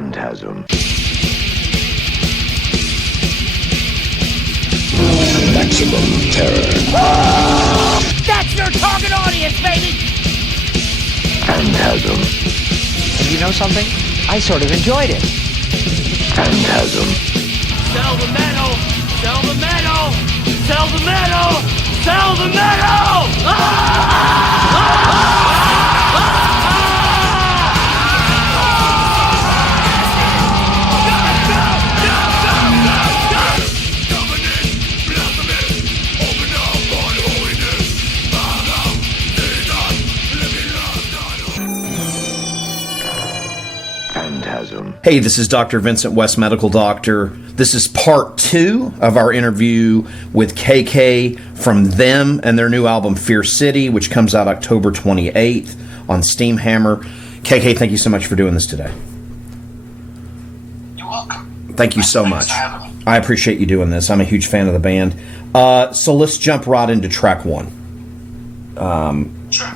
Phantasm. Maximum terror. That's your target audience, baby! Phantasm. And you know something? I sort of enjoyed it. Phantasm. Sell the metal! Sell the metal! Sell the metal! Sell the metal! Phantasm. Hey, this is Dr. Vincent West, Medical Doctor. This is part 2 of our interview with KK from THEM and their new album Fear City, which comes out October 28th on Steam Hammer. KK, thank you so much for doing this today. You're welcome. Thank you so much. I appreciate you doing this. I'm a huge fan of the band. So let's jump right into track 1. Sure.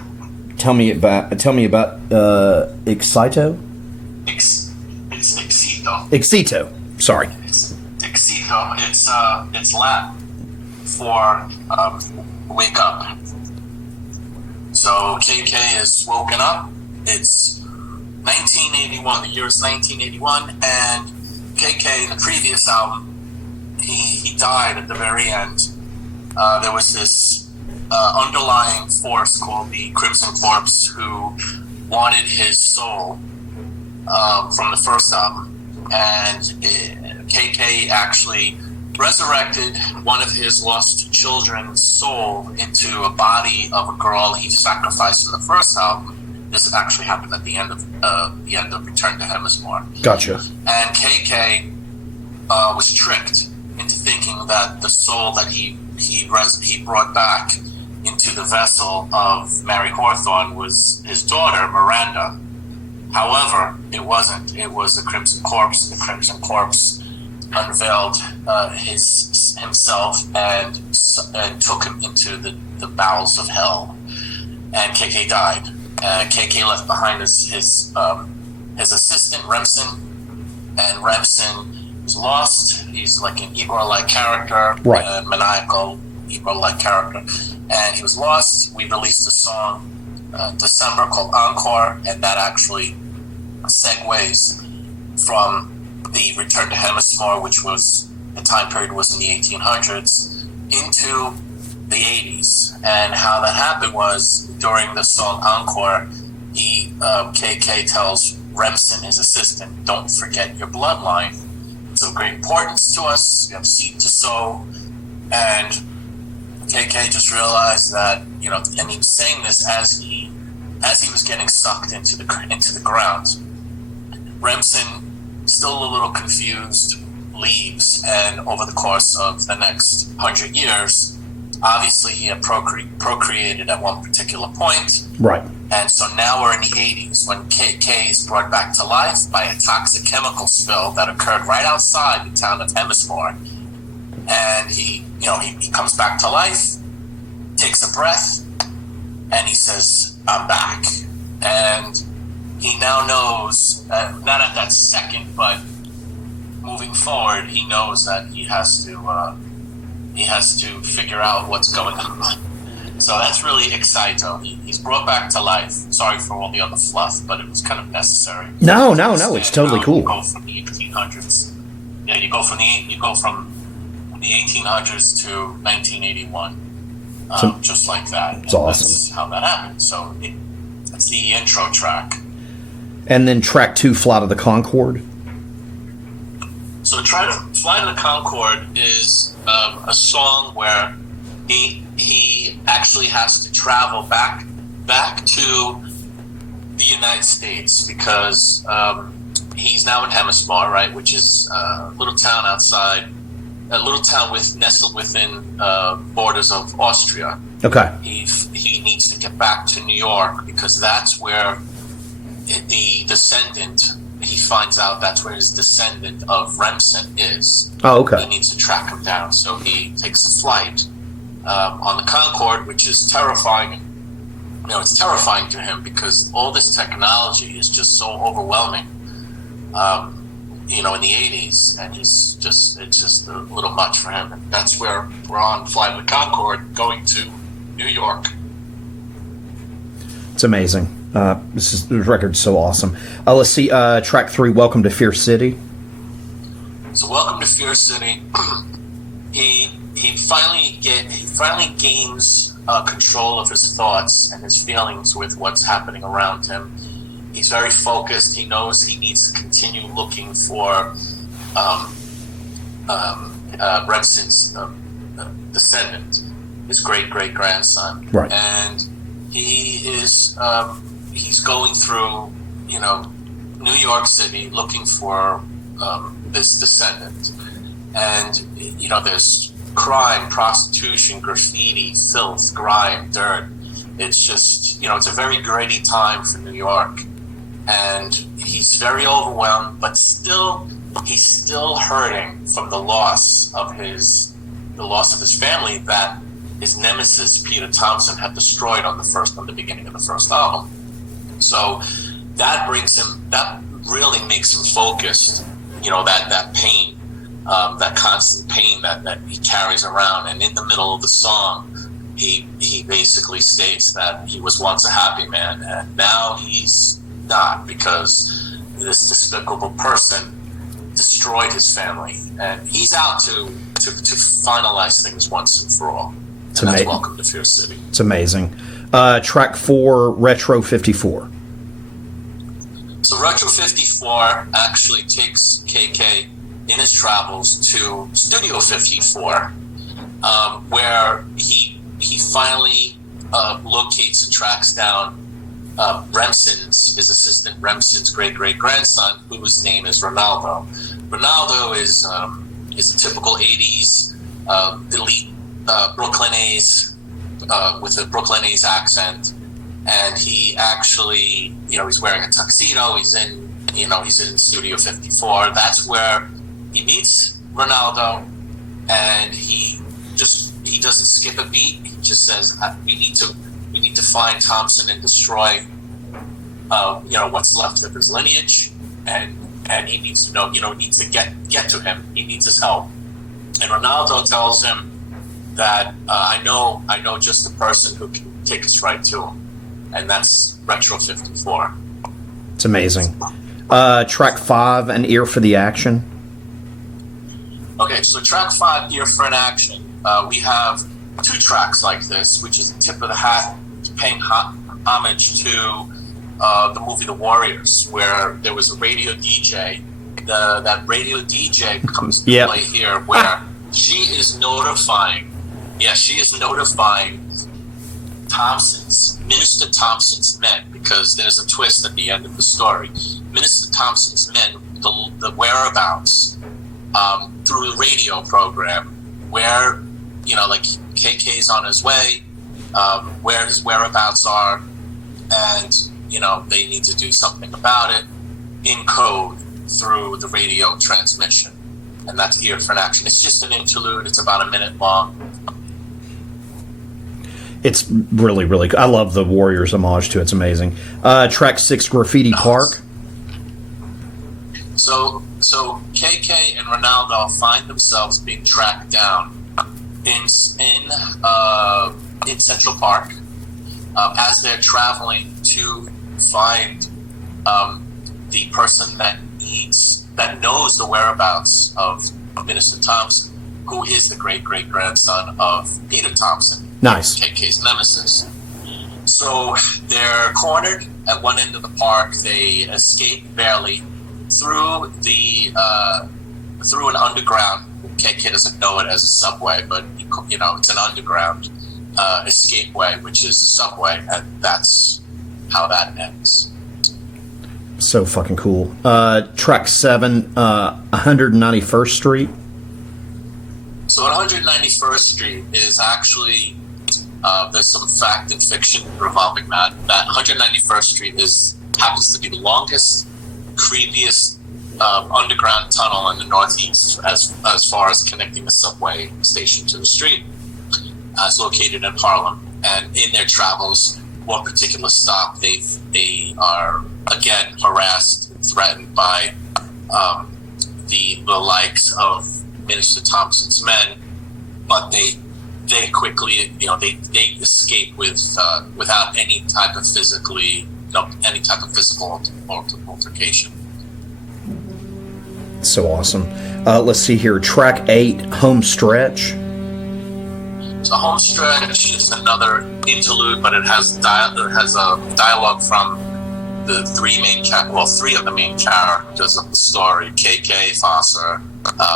Tell me about Excito? It's Excito. Excito. Sorry. It's Excito. It's Latin for wake up. So KK is woken up. It's 1981. The year is 1981, and KK, in the previous album, he died at the very end. There was this underlying force called the Crimson Corpse who wanted his soul from the first album, and KK actually resurrected one of his lost children's soul into a body of a girl he sacrificed in the first album. This actually happened at the end of Return to Hemsmore. Gotcha. And KK was tricked into thinking that the soul that he brought back into the vessel of Mary Hawthorne was his daughter, Miranda. However, it wasn't. It was the Crimson Corpse. The Crimson Corpse unveiled himself and took him into the bowels of hell. And KK died. KK left behind his assistant, Remsen. And Remsen is lost. He's like an Igor-like character, right. A maniacal Igor-like character. And he was lost. We released a song December called Encore, and that actually segues from the Return to Hemsmore, which was the time period was in the 1800s, into the 80s. And how that happened was during the song Encore, KK tells Remsen, his assistant, don't forget your bloodline. It's of great importance to us. You have seed to sow. And KK just realized that, and he was saying this as he was getting sucked into the ground. Remsen, still a little confused, leaves, and over the course of the next 100 years, obviously he had procreated at one particular point. Right. And so now we're in the 80s when KK is brought back to life by a toxic chemical spill that occurred right outside the town of Hemsmore. And he comes back to life, takes a breath, and he says, I'm back. And he now knows, not at that second, but moving forward, he knows that he has to figure out what's going on. So that's really Excito. He's brought back to life. Sorry for all the other fluff, but it was kind of necessary. No, it's totally cool. You go from the 1800s. Yeah, you go from the 1800s to 1981, just like that. It's awesome. That's how that happened. So that's the intro track. And then track 2, Flight of the Concorde. So Flight of the Concorde is a song where he actually has to travel back to the United States because he's now in Hemsmore, right, which is a little town nestled within borders of Austria. Okay. He needs to get back to New York because that's where the descendant, he finds out that's where his descendant of Remsen is. Oh, okay. He needs to track him down. So he takes a flight on the Concorde, which is terrifying. It's terrifying to him because all this technology is just so overwhelming. in the 80s, and it's just a little much for him. And that's where we're on Flight of the Concorde going to New York. It's amazing. This record's so awesome. Let's see, track 3, Welcome to Fear City. So Welcome to Fear City, he finally gains control of his thoughts and his feelings with what's happening around him. He's very focused. He knows he needs to continue looking for Remsen's descendant, his great-great-grandson. Right. And he is he's going through, New York City looking for this descendant. And, there's crime, prostitution, graffiti, filth, grime, dirt. It's just, it's a very gritty time for New York. And he's very overwhelmed, but he's still hurting from the loss of his family that his nemesis Peter Thompson had destroyed on the beginning of the first album. So that really makes him focused. That pain, that constant pain that he carries around. And in the middle of the song, he basically states that he was once a happy man, and now he's not, because this despicable person destroyed his family, and he's out to finalize things once and for all. And that's Welcome to Fear City. It's amazing. Track 4, Retro 54. So Retro 54 actually takes KK in his travels to Studio 54, where he finally locates and tracks down his assistant Remsen's great-great-grandson, whose name is Ronaldo. Ronaldo is a typical 80s elite Brooklynese with a Brooklynese accent, and he actually, he's wearing a tuxedo. He's in Studio 54. That's where he meets Ronaldo, and he doesn't skip a beat. He just says, we need to find Thompson and destroy what's left of his lineage, and he needs to know, needs to get to him. He needs his help. And Ronaldo tells him that I know just the person who can take us right to him, and that's Retro 54. It's amazing. Track 5, An Ear for the Action. Okay, so track 5, Ear for an Action. We have 2 tracks like this, which is the tip of the hat, paying homage to the movie The Warriors, where there was a radio DJ. That radio DJ comes to play here, where she is notifying Minister Thompson's men, because there's a twist at the end of the story. Minister Thompson's men, the whereabouts through the radio program, where KK's on his way, where his whereabouts are, and they need to do something about it in code through the radio transmission. And that's Ear for an Action. It's just an interlude. It's about a minute long. It's really, really cool. I love the Warriors homage to it. It's amazing. Track 6, Graffiti Park. So KK and Ronaldo find themselves being tracked down in Central Park as they're traveling to find the person that knows the whereabouts of Minister Thompson, who is the great-great-grandson of Peter Thompson. Nice. KK's nemesis. So they're cornered at one end of the park. They escape barely through an underground. KK doesn't know it as a subway, but it's an underground escapeway, which is a subway, and that's how that ends. So fucking cool. Track 7, 191st Street. So 191st Street is actually there's some fact and fiction revolving that 191st Street happens to be the longest, creepiest underground tunnel in the Northeast as far as connecting the subway station to the street. It's located in Harlem, and in their travels, one particular stop, they are again harassed and threatened by the likes of Minister Thompson's men, but they quickly, they escape without any type of physical altercation. So awesome. Let's see here. Track 8, Home Stretch. So Home Stretch is another interlude, but it has a dialogue from the three of the main characters of the story: KK Fossor,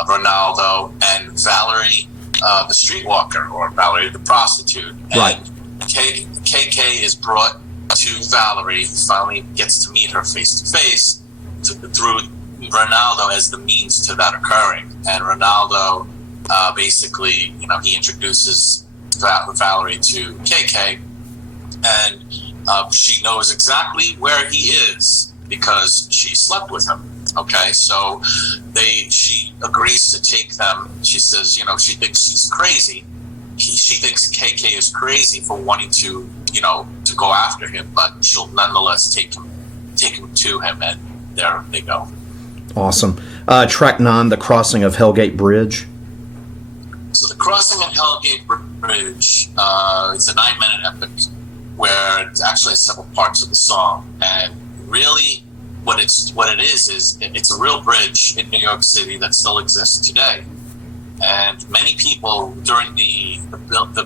Ronaldo, and Valerie, the streetwalker, or Valerie the prostitute. Right. And KK is brought to Valerie, who finally gets to meet her face to face through Ronaldo as the means to that occurring. And Ronaldo basically, he introduces Valerie to KK, and she knows exactly where he is because she slept with him. Okay, so she agrees to take them. She says, she thinks she's crazy. She thinks KK is crazy for wanting to, to go after him, but she'll nonetheless take him to him, and there they go. Awesome. Track 9, The Crossing of Hellgate Bridge. So The Crossing of Hellgate Bridge, it's a 9-minute epic where it actually has several parts of the song, and really what it is it's a real bridge in New York City that still exists today. And many people, during the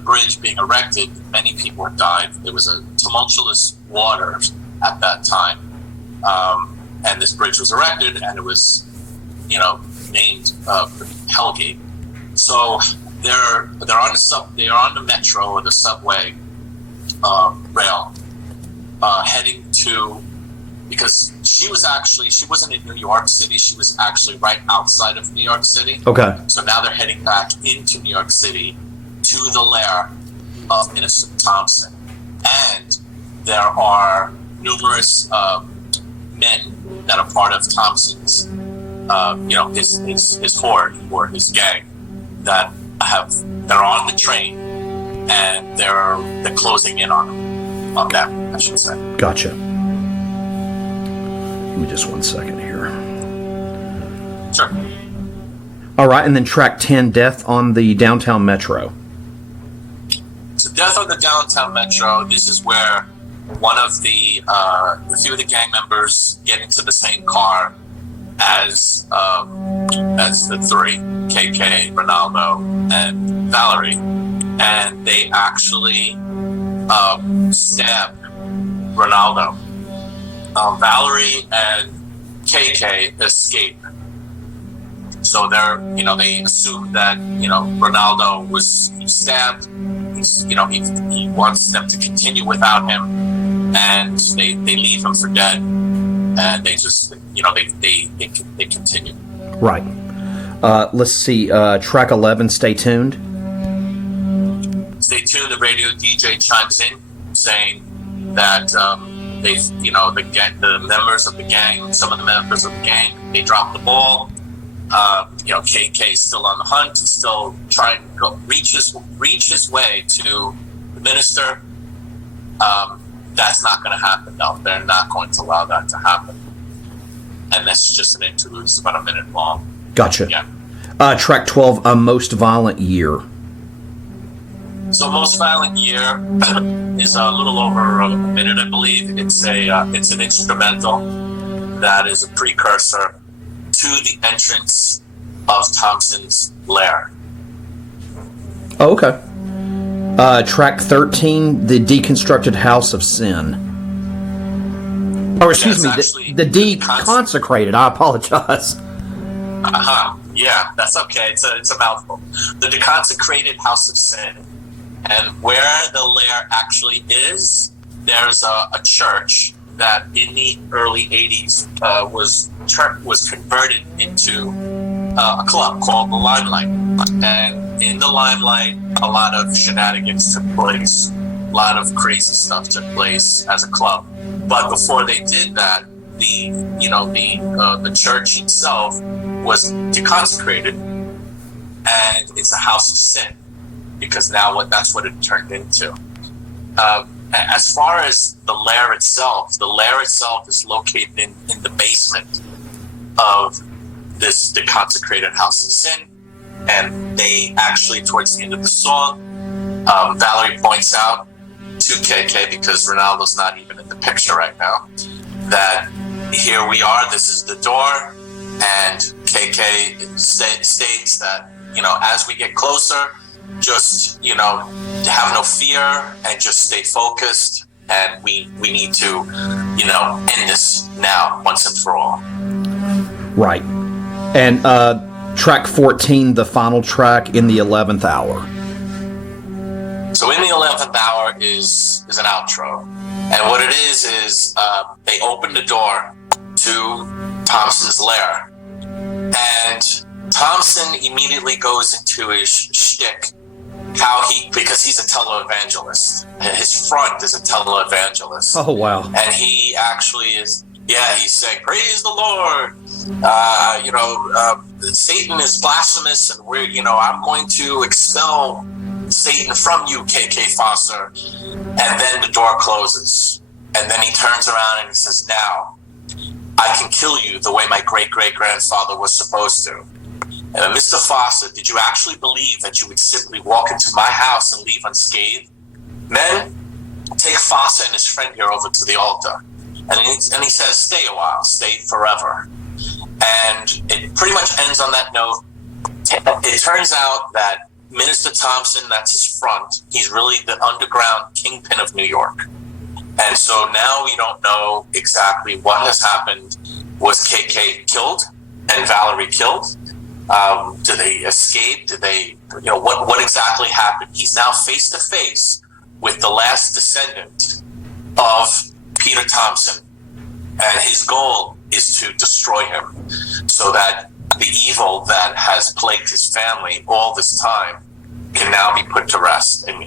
bridge being erected, many people had died. There was a tumultuous water at that time, and this bridge was erected, and it was, named Hellgate. So they're on the metro or the subway rail, heading to, because she wasn't in New York City. She was actually right outside of New York City. Okay. So now they're heading back into New York City to the lair of Minister Thompson. And there are numerous men that are part of Thompson's, his horde or his gang that are on the train, and they're closing in on them, I should say. Gotcha. Give me just 1 second here. Sure. All right, and then track 10, Death on the Downtown Metro. So Death on the Downtown Metro, this is where one of a few of the gang members get into the same car as the three, KK, Ronaldo, and Valerie, and they actually stab Ronaldo. Valerie and KK escape. So they assume that, Ronaldo was stabbed. He wants them to continue without him, and they leave him for dead, and they just, they continue. Right. Let's see, track 11, Stay Tuned. Stay tuned. The radio DJ chimes in saying that the members of the gang, some of the members of the gang, they dropped the ball. KK is still on the hunt, still trying to reach his way to the minister. That's not going to happen, though. They're not going to allow that to happen. And that's just an interlude. It's about a minute long. Gotcha. Yeah. Track 12, Most Violent Year. So Most Violent Year is a little over a minute, I believe. It's an instrumental that is a precursor to the entrance of Thompson's lair. Oh, okay. Track 13, The Deconstructed House of Sin. Or excuse me, the Deconsecrated. I apologize. Yeah, that's okay. It's a mouthful. The Deconsecrated House of Sin. And where the lair actually is, there's a church that in the early 80s was converted into a club called the Limelight. And in the Limelight, a lot of shenanigans took place. A lot of crazy stuff took place as a club. But before they did that, the church itself was deconsecrated, and it's a house of sin, because now that's what it turned into. As far as the lair itself is located in the basement of the consecrated house of sin. And they actually, towards the end of the song, Valerie points out to KK, because Ronaldo's not even in the picture right now, that here we are, this is the door. And KK states that, as we get closer, just, have no fear and just stay focused. And we need to, end this now, once and for all. Right. And track 14, the final track, In the 11th Hour. So In the 11th Hour is an outro. And what it is they open the door to Thompson's lair. And Thompson immediately goes into his shtick, because he's a televangelist. His front is a televangelist. Oh, wow. And he actually is, he's saying, praise the Lord. Satan is blasphemous, and I'm going to expel Satan from you, KK Fossor. And then the door closes. And then he turns around and he says, now, I can kill you the way my great-great-grandfather was supposed to. And Mr. Fossor, did you actually believe that you would simply walk into my house and leave unscathed? Men, take Fossor and his friend here over to the altar. And he says, stay a while, stay forever. And it pretty much ends on that note. It turns out that Minister Thompson, that's his front, he's really the underground kingpin of New York. And so now we don't know exactly what has happened. Was KK killed and Valerie killed? Did they escape? Did they, what exactly happened? He's now face to face with the last descendant of Peter Thompson. And his goal is to destroy him so that the evil that has plagued his family all this time can now be put to rest and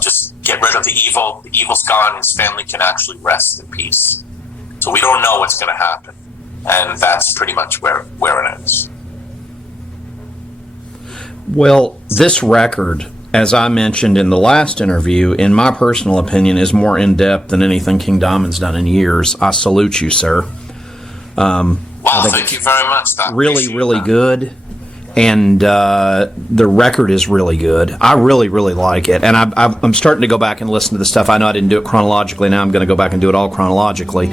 just get rid of the evil. The evil's gone. His family can actually rest in peace. So we don't know what's going to happen. And that's pretty much where it ends. Well, this record, as I mentioned in the last interview, in my personal opinion, is more in-depth than anything King Diamond's done in years. I salute you, sir. Wow, thank you very much. Really good. And the record is really good. I really, really like it. And I'm starting to go back and listen to the stuff. I know I didn't do it chronologically. Now I'm going to go back and do it all chronologically.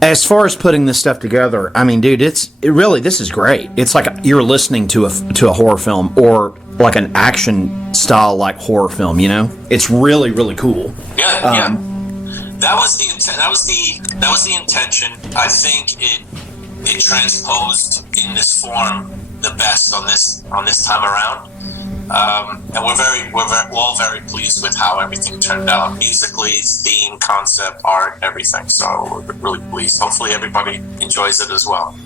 As far as putting this stuff together, I mean, dude, this is great. It's like you're listening to a horror film, or like an action style like horror film. It's really, really cool. Yeah. That was the intention. I think it transposed in this form the best on this time around, and we're all very pleased with how everything turned out, musically, theme, concept, art, everything. So we're really pleased. Hopefully everybody enjoys it as well.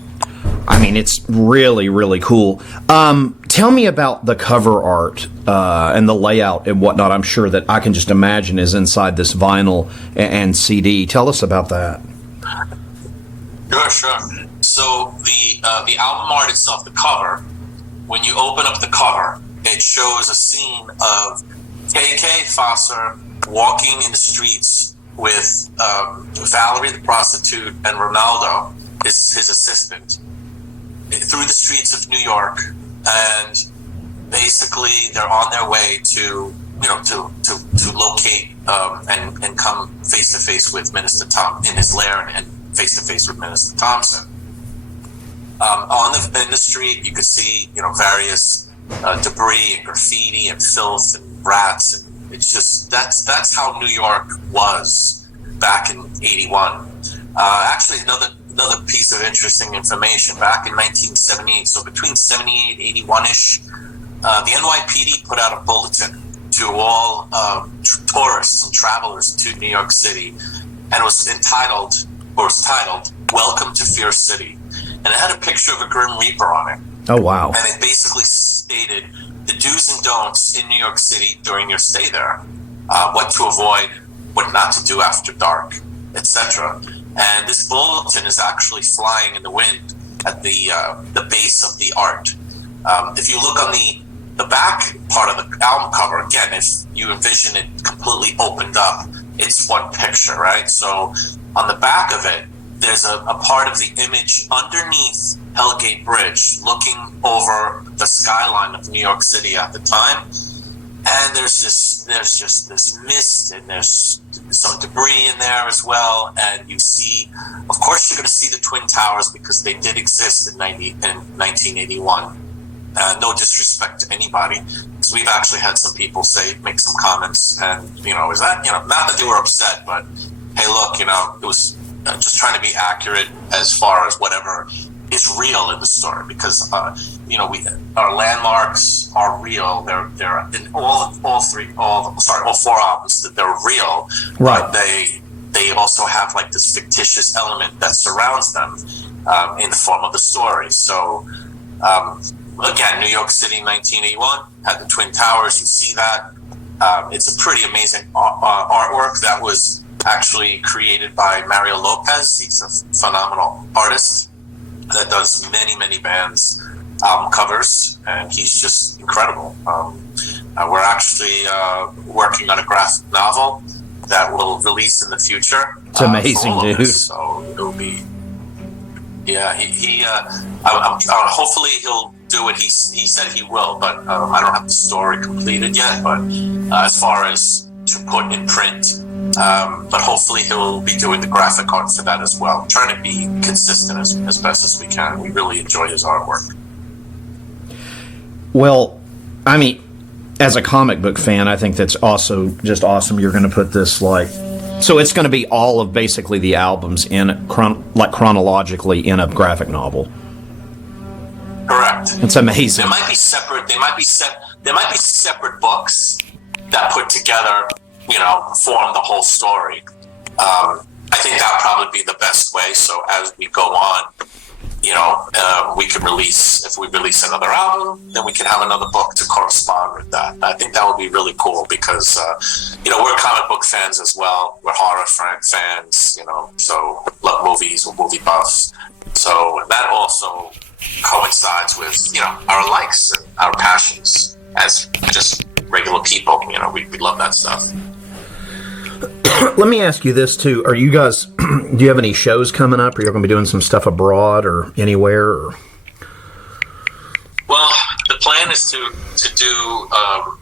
I mean, it's really, really cool. Tell me about the cover art and the layout and whatnot. I'm sure that I can just imagine is inside this vinyl and CD. Tell us about that. Sure. So the album art itself, the cover, when you open up the cover, it shows a scene of KK Fossor walking in the streets with Valerie the prostitute and Ronaldo, his assistant, through the streets of New York, and basically they're on their way to locate and come face to face with Minister Tom in his lair and face to face with Minister Thompson. In the street, you could see various debris and graffiti and filth and rats, and it's just that's how New York was back in '81. Actually, another piece of interesting information: back in 1978, so between 78 and 81ish, the NYPD put out a bulletin to all tourists and travelers to New York City, and it was titled "Welcome to Fear City." And it had a picture of a Grim Reaper on it. Oh, wow. And it basically stated the do's and don'ts in New York City during your stay there, what to avoid, what not to do after dark, etc. And this bulletin is actually flying in the wind at the base of the art. If you look on the back part of the album cover, again, if you envision it completely opened up, it's one picture, right? So on the back of it, there's a part of the image underneath Hellgate Bridge looking over the skyline of New York City at the time. And there's just this mist, and there's some debris in there as well. And you see, of course, you're going to see the Twin Towers because they did exist in 1981. No disrespect to anybody, because we've actually had some people make some comments, and is that not that they were upset, but hey, look, it was just trying to be accurate as far as whatever is real in the story, because our landmarks are real. They're in all four albums that they're real, right? But they also have like this fictitious element that surrounds them in the form of the story. So again, New York City, 1981 had the Twin Towers. You see that. It's a pretty amazing artwork that was actually created by Mario Lopez. He's a phenomenal artist that does many bands covers, and he's just incredible. We're actually working on a graphic novel that will release in the future. It's amazing, dude. So it'll be, yeah. Hopefully he'll do it. He said he will, but I don't have the story completed yet. But as far as to put in print. But hopefully he'll be doing the graphic art for that as well. Trying to be consistent as best as we can. We really enjoy his artwork. Well, I mean, as a comic book fan, I think that's also just awesome. You're going to put this so it's going to be all of basically the albums in chronologically in a graphic novel. Correct. It's amazing. There might be separate books that put together, form the whole story. I think that would probably be the best way. So as we go on, we can if we release another album, then we can have another book to correspond with that. I think that would be really cool because, we're comic book fans as well. We're horror fans, so love movies, we're movie buffs. So that also coincides with, our likes and our passions as just regular people. We love that stuff. Let me ask you this too: are you guys? Do you have any shows coming up? Are you going to be doing some stuff abroad or anywhere? Or? Well, the plan is to do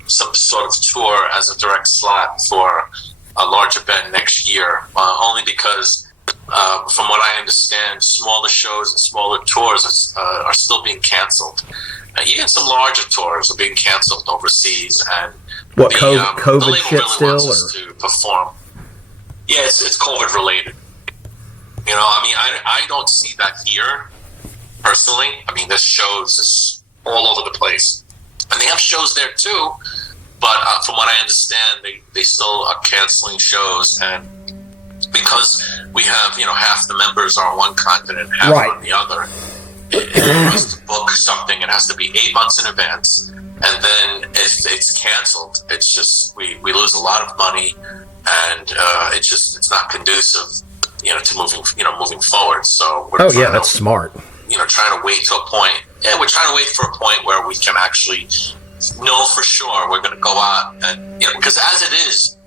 some sort of tour as a direct slot for a large event next year. Only because, from what I understand, smaller shows and smaller tours are still being canceled. Even some larger tours are being canceled overseas, and what COVID shit really still wants us to perform. Yeah, it's COVID related. I don't see that here personally. I mean, there's shows all over the place, and they have shows there too. But from what I understand, they still are canceling shows, and because we have half the members are on one continent, half are on the other. If you has to book something, it has to be 8 months in advance, and then if it's canceled, it's just we lose a lot of money, and it's not conducive, to moving forward. So that's smart. Trying to wait to a point. Yeah, we're trying to wait for a point where we can actually know for sure we're going to go out, and because as it is,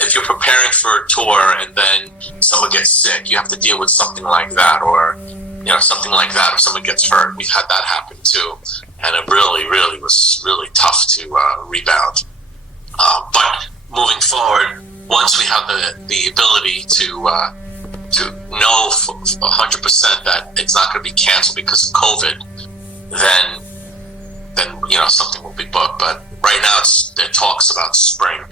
if you're preparing for a tour and then someone gets sick, you have to deal with something like that, or something like that, if someone gets hurt. We've had that happen too, and it really was really tough to rebound. But moving forward, once we have the ability to know for 100% that it's not going to be canceled because of COVID, then something will be booked. But right now, it talks about spring.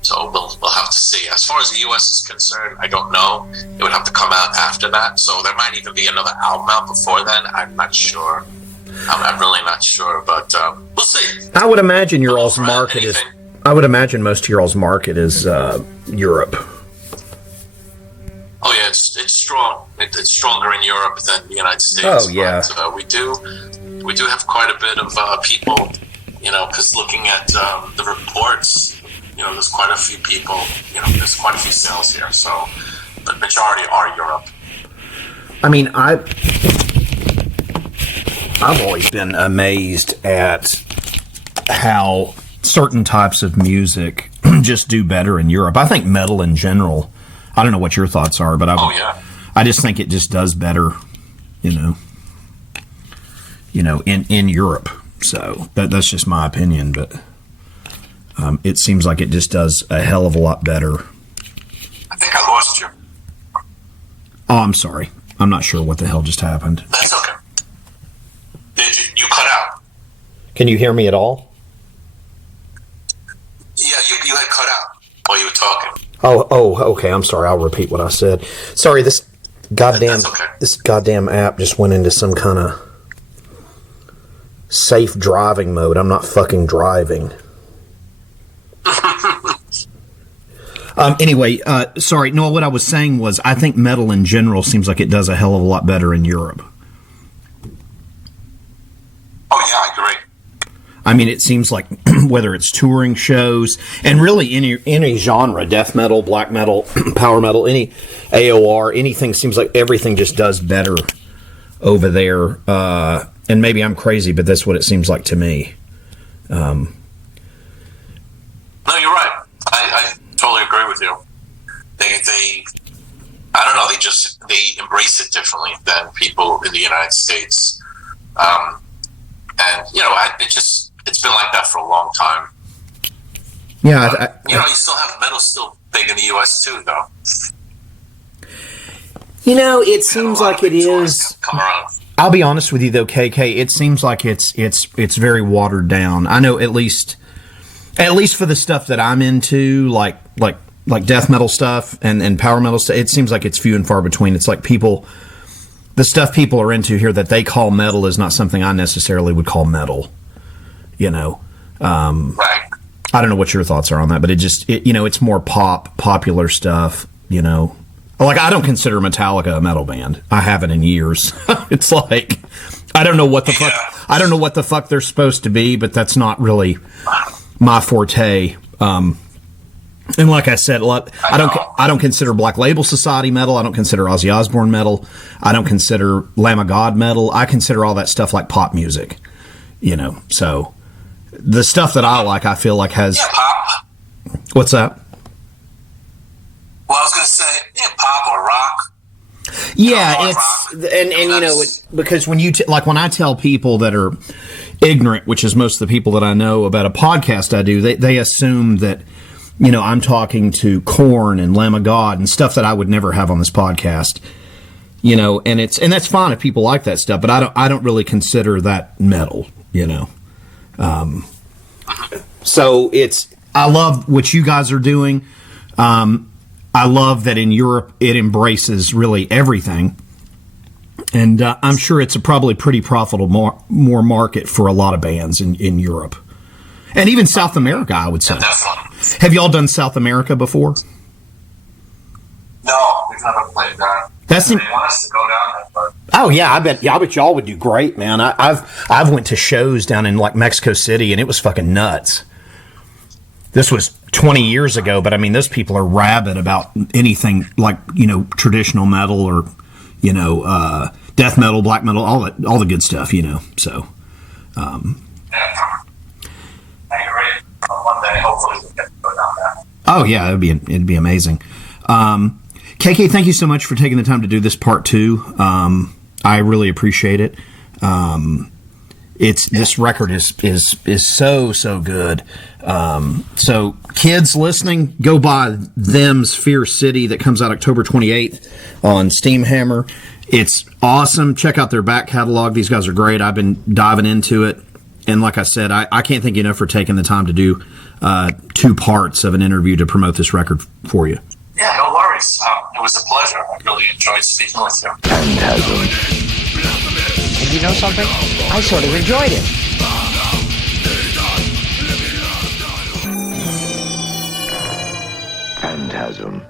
So we'll have to see. As far as the U.S. is concerned, I don't know. It would have to come out after that. So there might even be another album out before then. I'm not sure. I'm really not sure, but we'll see. I would imagine your all's market is. I would imagine most of your all's market is Europe. Oh yeah, it's strong. It's stronger in Europe than the United States. Oh yeah. But, we do have quite a bit of people. Because looking at the reports. There's quite a few people, there's quite a few sales here, so the majority are Europe. I mean, I've always been amazed at how certain types of music just do better in Europe. I think metal in general, I don't know what your thoughts are, but I just think it just does better, in Europe. So that's just my opinion, but it seems like it just does a hell of a lot better. I think I lost you. Oh, I'm sorry. I'm not sure what the hell just happened. That's okay. You cut out. Can you hear me at all? Yeah, you had cut out while you were talking. Oh, okay. I'm sorry. I'll repeat what I said. Sorry, this goddamn app just went into some kind of safe driving mode. I'm not fucking driving. Anyway, sorry. No, what I was saying was I think metal in general seems like it does a hell of a lot better in Europe. Oh, yeah, I agree. I mean, it seems like whether it's touring shows and really any genre, death metal, black metal, power metal, any AOR, anything, seems like everything just does better over there. And maybe I'm crazy, but that's what it seems like to me. No, you're right. I totally agree with you. They I don't know, they embrace it differently than people in the United States. And, it's been like that for a long time. Yeah. You still have metal still big in the U.S. too, though. It seems like it is. Come around. I'll be honest with you, though, KK. It seems like it's very watered down. I know at least for the stuff that I'm into, like death metal stuff and power metal stuff, it seems like it's few and far between. It's like the stuff people are into here that they call metal is not something I necessarily would call metal. Right. I don't know what your thoughts are on that, but it's more popular stuff. Like I don't consider Metallica a metal band. I haven't in years. It's like I don't know what the fuck. I don't know what the fuck they're supposed to be, but that's not really my forte. And like I said, I don't consider Black Label Society metal. I don't consider Ozzy Osbourne metal. I don't consider Lamb of God metal. I consider all that stuff like pop music. So the stuff that I like, I feel like has pop. What's that? Well, I was going to say, pop or rock. Yeah, because when you when I tell people that are ignorant, which is most of the people that I know about a podcast I do, they assume that I'm talking to Korn and Lamb of God and stuff that I would never have on this podcast. And that's fine if people like that stuff, but I don't really consider that metal. So I love what you guys are doing. I love that in Europe it embraces really everything, and I'm sure it's a probably pretty profitable more market for a lot of bands in Europe, and even South America. I would say. Yeah, definitely. Have y'all done South America before? No, we've never played that. They want us to go down there, but oh yeah, I bet y'all would do great, man. I've went to shows down in like Mexico City, and it was fucking nuts. This was 20 years ago, but I mean, those people are rabid about anything like, traditional metal or, death metal, black metal, all the good stuff, so. Yeah. I agree. One day, hopefully, we'll get to go down there. Oh yeah, it'd be amazing. KK, thank you so much for taking the time to do this part 2. I really appreciate it. This record is so good. So kids listening, go buy Them's Fear City that comes out October 28th on Steamhammer. It's awesome. Check out their back catalog. These guys are great. I've been diving into it. And like I said, I can't thank you enough for taking the time to do 2 parts of an interview to promote this record for you. Yeah, no worries. It was a pleasure. I really enjoyed speaking with you. Phantasm. And you know something? I sort of enjoyed it. Phantasm.